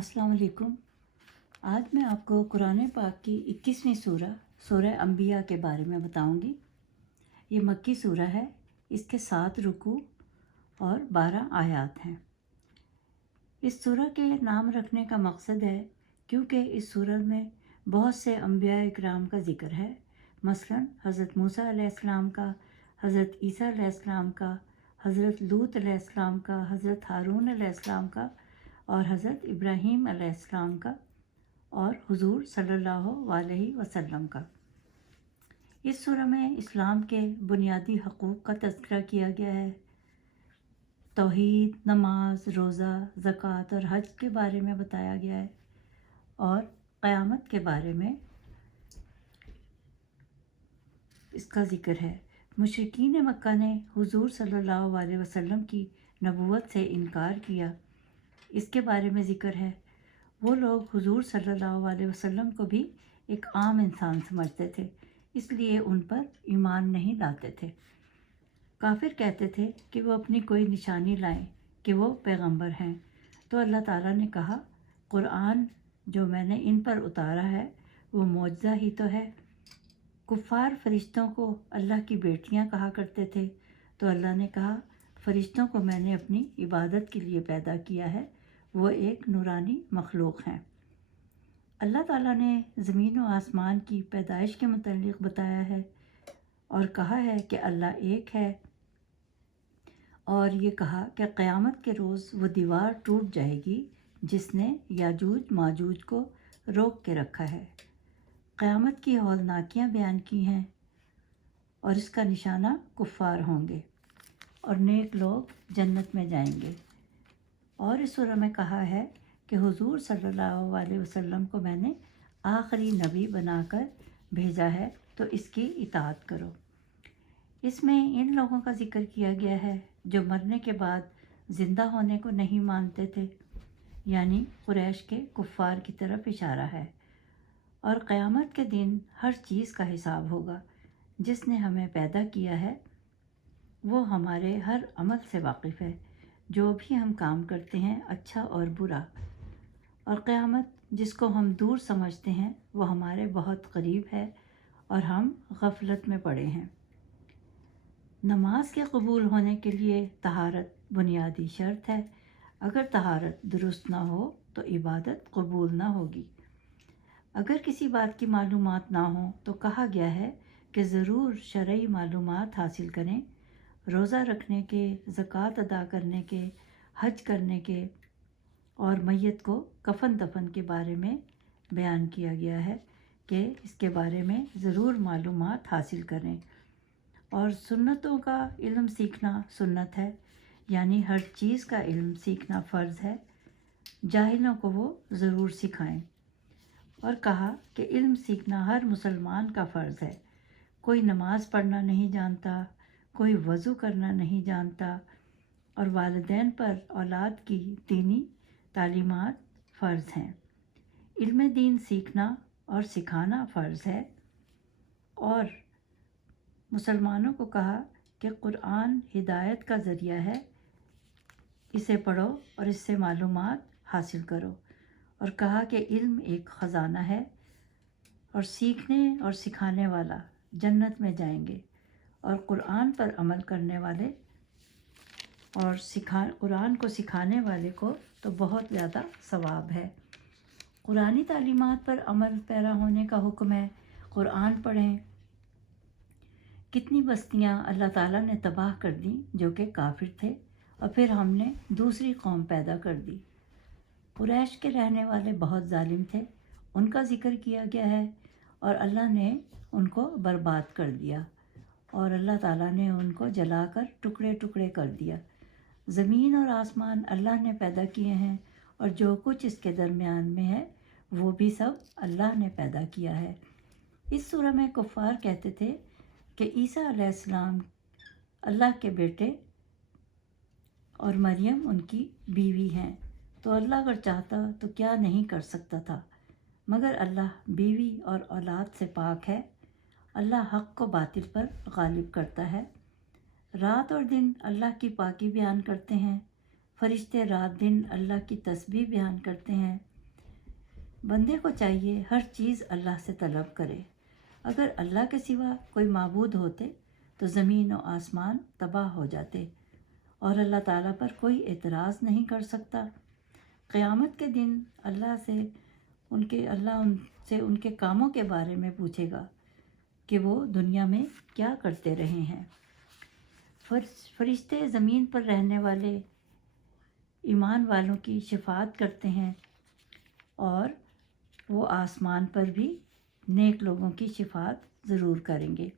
अस्सलाम वालेकुम। आज मैं आपको कुरान पाक की 21वीं सूरह अंबिया के बारे में बताऊंगी। ये मक्की सूरह है। इसके 7 रुकू और 12 आयात हैं। इस सूरह के नाम रखने का मकसद है क्योंकि इस सूरह में बहुत से अंबिया इकराम का ज़िक्र है। मसलन हज़रत मूसा अलैहिस्सलाम का, हज़रत ईसा अलैहिस्सलाम का, हज़रत लूत अलैहिस्सलाम का, हज़रत हारून अलैहिस्सलाम का और हज़रत इब्राहीम अलैहिस्सलाम का और हुज़ूर सल्लल्लाहु अलैहि वसल्लम का। इस सूरह में इस्लाम के बुनियादी हकूक़ का तज़किरा किया गया है। तौहीद, नमाज, रोज़ा, ज़कात और हज के बारे में बताया गया है और क़यामत के बारे में इसका ज़िक्र है। मुशरिकीन मक्का ने हुज़ूर सल्लल्लाहु अलैहि वसल्लम की नबूवत से इनकार किया, इसके बारे में ज़िक्र है। वो लोग हुज़ूर सल्लल्लाहु अलैहि वसल्लम को भी एक आम इंसान समझते थे, इसलिए उन पर ईमान नहीं लाते थे। काफिर कहते थे कि वो अपनी कोई निशानी लाएं कि वो पैगंबर हैं। तो अल्लाह ताला ने कहा, कुरान जो मैंने इन पर उतारा है वो मौजज़ा ही तो है। कुफ़ार फ़रिश्तों को अल्लाह की बेटियां कहा करते थे, तो अल्लाह ने कहा, फ़रिश्तों को मैंने अपनी इबादत के लिए पैदा किया है, वो एक नूरानी मखलूक हैं। अल्लाह ताला ने ज़मीन व आसमान की पैदाइश के मुतल्लिक़ बताया है और कहा है कि अल्लाह एक है, और ये कहा कि क़यामत के रोज़ वो दीवार टूट जाएगी जिसने याजूज माजूज को रोक के रखा है। क़यामत की हौलनाकियाँ बयान की हैं और इसका निशाना कुफ़ार होंगे और नेक लोग जन्नत में जाएंगे। और इस सूरह में कहा है कि हुज़ूर सल्लल्लाहु अलैहि वसल्लम को मैंने आखिरी नबी बनाकर भेजा है, तो इसकी इताअत करो। इसमें इन लोगों का ज़िक्र किया गया है जो मरने के बाद ज़िंदा होने को नहीं मानते थे, यानी कुरैश के कुफ़ार की तरफ इशारा है। और क़यामत के दिन हर चीज़ का हिसाब होगा। जिसने हमें पैदा किया है वो हमारे हर अमल से वाकिफ़ है, जो भी हम काम करते हैं, अच्छा और बुरा। और क़यामत जिसको हम दूर समझते हैं वो हमारे बहुत करीब है और हम गफलत में पड़े हैं। नमाज के कबूल होने के लिए तहारत बुनियादी शर्त है। अगर तहारत दुरुस्त ना हो तो इबादत कबूल ना होगी। अगर किसी बात की मालूमात ना हो तो कहा गया है कि ज़रूर शरई मालूमात हासिल करें। रोज़ा रखने के, ज़कात अदा करने के, हज करने के और मैयत को कफन दफन के बारे में बयान किया गया है कि इसके बारे में ज़रूर मालूमात हासिल करें। और सुन्नतों का इल्म सीखना सुन्नत है, यानी हर चीज़ का इल्म सीखना फ़र्ज़ है। जाहिलों को वो ज़रूर सिखाएं। और कहा कि इल्म सीखना हर मुसलमान का फ़र्ज़ है। कोई नमाज पढ़ना नहीं जानता, कोई वज़ू करना नहीं जानता, और वालिदैन पर औलाद की दीनी तालीमात फ़र्ज़ हैं। इल्म दीन सीखना और सिखाना फ़र्ज़ है। और मुसलमानों को कहा कि कुरान हिदायत का ज़रिया है, इसे पढ़ो और इससे मालूमात हासिल करो। और कहा कि इल्म एक ख़जाना है और सीखने और सिखाने वाला जन्नत में जाएंगे। और कुरान पर अमल करने वाले और कुरान को सिखाने वाले को तो बहुत ज़्यादा सवाब है। कुरानी तालीमात पर अमल पैरा होने का हुक्म है। कुरान पढ़ें। कितनी बस्तियाँ अल्लाह ताला ने तबाह कर दी जो कि काफिर थे, और फिर हमने दूसरी कौम पैदा कर दी। कुरैश के रहने वाले बहुत जालिम थे, उनका ज़िक्र किया गया है और अल्लाह ने उनको बर्बाद कर दिया और अल्लाह ताला ने उनको जलाकर टुकड़े टुकड़े कर दिया। ज़मीन और आसमान अल्लाह ने पैदा किए हैं और जो कुछ इसके दरमियान में है वो भी सब अल्लाह ने पैदा किया है। इस सूरह में कुफ़ार कहते थे कि ईसा अलैहिस्सलाम अल्लाह के बेटे और मरियम उनकी बीवी हैं, तो अल्लाह अगर चाहता तो क्या नहीं कर सकता था। मगर अल्लाह बीवी और औलाद से पाक है। अल्लाह हक़ को बातिल पर गालिब करता है। रात और दिन अल्लाह की पाकी बयान करते हैं। फरिश्ते रात दिन अल्लाह की तस्बीह बयान करते हैं। بندے کو چاہیے ہر چیز اللہ سے طلب کرے۔ اگر اللہ کے سوا کوئی معبود ہوتے تو زمین و آسمان تباہ ہو جاتے اور اللہ تعالیٰ پر کوئی اعتراض نہیں کر سکتا۔ قیامت کے دن اللہ سے ان کے کاموں کے بارے میں پوچھے گا کہ وہ دنیا میں کیا کرتے رہے ہیں۔ فرشتے زمین پر رہنے والے ایمان والوں کی شفاعت کرتے ہیں اور وہ آسمان پر بھی نیک لوگوں کی شفاعت ضرور کریں گے،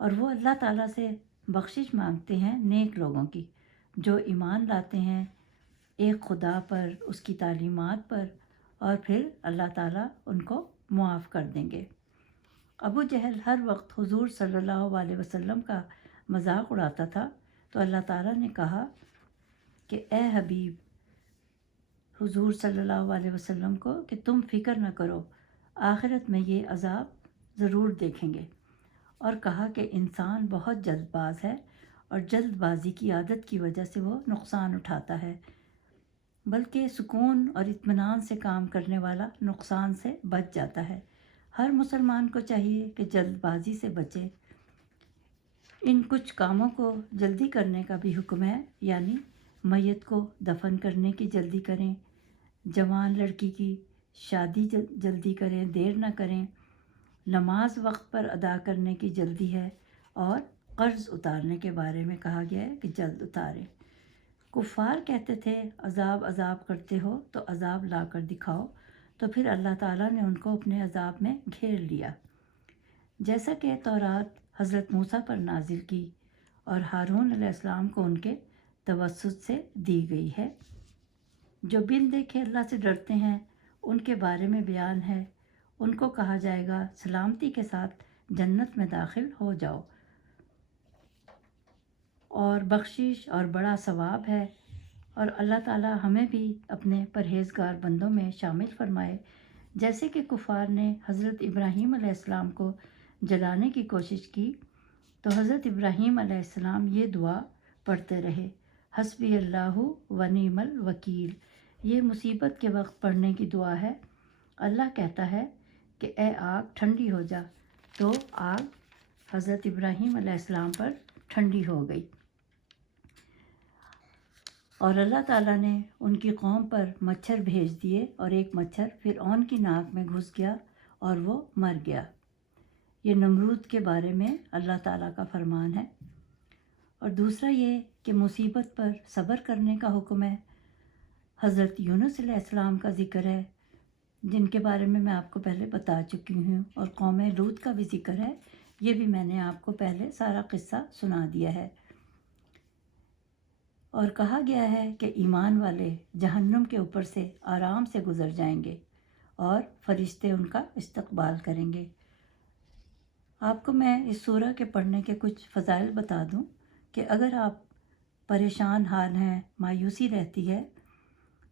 اور وہ اللہ تعالیٰ سے بخشش مانگتے ہیں نیک لوگوں کی جو ایمان لاتے ہیں ایک خدا پر، اس کی تعلیمات پر، اور پھر اللہ تعالیٰ ان کو معاف کر دیں گے۔ ابو جہل ہر وقت حضور صلی اللہ علیہ وسلم کا مذاق اڑاتا تھا، تو اللہ تعالیٰ نے کہا کہ اے حبیب حضور صلی اللہ علیہ وسلم کو کہ تم فکر نہ کرو، آخرت میں یہ عذاب ضرور دیکھیں گے، اور کہا کہ انسان بہت جلد باز ہے اور جلد بازی کی عادت کی وجہ سے وہ نقصان اٹھاتا ہے، بلکہ سکون اور اطمینان سے کام کرنے والا نقصان سے بچ جاتا ہے۔ ہر مسلمان کو چاہیے کہ جلد بازی سے بچے۔ ان کچھ کاموں کو جلدی کرنے کا بھی حکم ہے، یعنی میت کو دفن کرنے کی جلدی کریں، جوان لڑکی کی شادی جلدی کریں، دیر نہ کریں، نماز وقت پر ادا کرنے کی جلدی ہے، اور قرض اتارنے کے بارے میں کہا گیا ہے کہ جلد اتاریں۔ کفار کہتے تھے عذاب عذاب کرتے ہو تو عذاب لا کر دکھاؤ، تو پھر اللہ تعالیٰ نے ان کو اپنے عذاب میں گھیر لیا۔ جیسا کہ تورات حضرت موسیٰ پر نازل کی اور ہارون علیہ السلام کو ان کے توسط سے دی گئی ہے۔ جو بن دیکھے اللہ سے ڈرتے ہیں ان کے بارے میں بیان ہے، ان کو کہا جائے گا سلامتی کے ساتھ جنت میں داخل ہو جاؤ، اور بخشش اور بڑا ثواب ہے، اور اللہ تعالیٰ ہمیں بھی اپنے پرہیزگار بندوں میں شامل فرمائے۔ جیسے کہ کفار نے حضرت ابراہیم علیہ السلام کو جلانے کی کوشش کی تو حضرت ابراہیم علیہ السلام یہ دعا پڑھتے رہے، حسبی اللہ و نعم الوکیل۔ یہ مصیبت کے وقت پڑھنے کی دعا ہے۔ اللہ کہتا ہے کہ اے آگ ٹھنڈی ہو جا، تو آگ حضرت ابراہیم علیہ السلام پر ٹھنڈی ہو گئی، اور اللہ تعالیٰ نے ان کی قوم پر مچھر بھیج دیے، اور ایک مچھر فرعون کی ناک میں گھس گیا اور وہ مر گیا۔ یہ نمرود کے بارے میں اللہ تعالیٰ کا فرمان ہے۔ اور دوسرا یہ کہ مصیبت پر صبر کرنے کا حکم ہے۔ حضرت یونس علیہ السلام کا ذکر ہے، جن کے بارے میں آپ کو پہلے بتا چکی ہوں، اور قوم لوط کا بھی ذکر ہے، یہ بھی میں نے آپ کو پہلے سارا قصہ سنا دیا ہے۔ اور کہا گیا ہے کہ ایمان والے جہنم کے اوپر سے آرام سے گزر جائیں گے اور فرشتے ان کا استقبال کریں گے۔ آپ کو میں اس سورہ کے پڑھنے کے کچھ فضائل بتا دوں کہ اگر آپ پریشان حال ہیں، مایوسی رہتی ہے،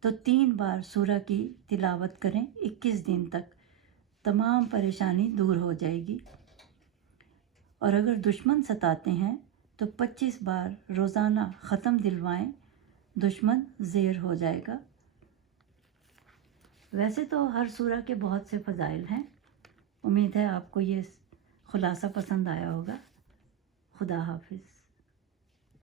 تو 3 بار سورہ کی تلاوت کریں 21 دن تک، تمام پریشانی دور ہو جائے گی۔ اور اگر دشمن ستاتے ہیں تو 25 بار روزانہ ختم دلوائیں، دشمن زیر ہو جائے گا۔ ویسے تو ہر سورہ کے بہت سے فضائل ہیں۔ امید ہے آپ کو یہ خلاصہ پسند آیا ہوگا۔ خدا حافظ۔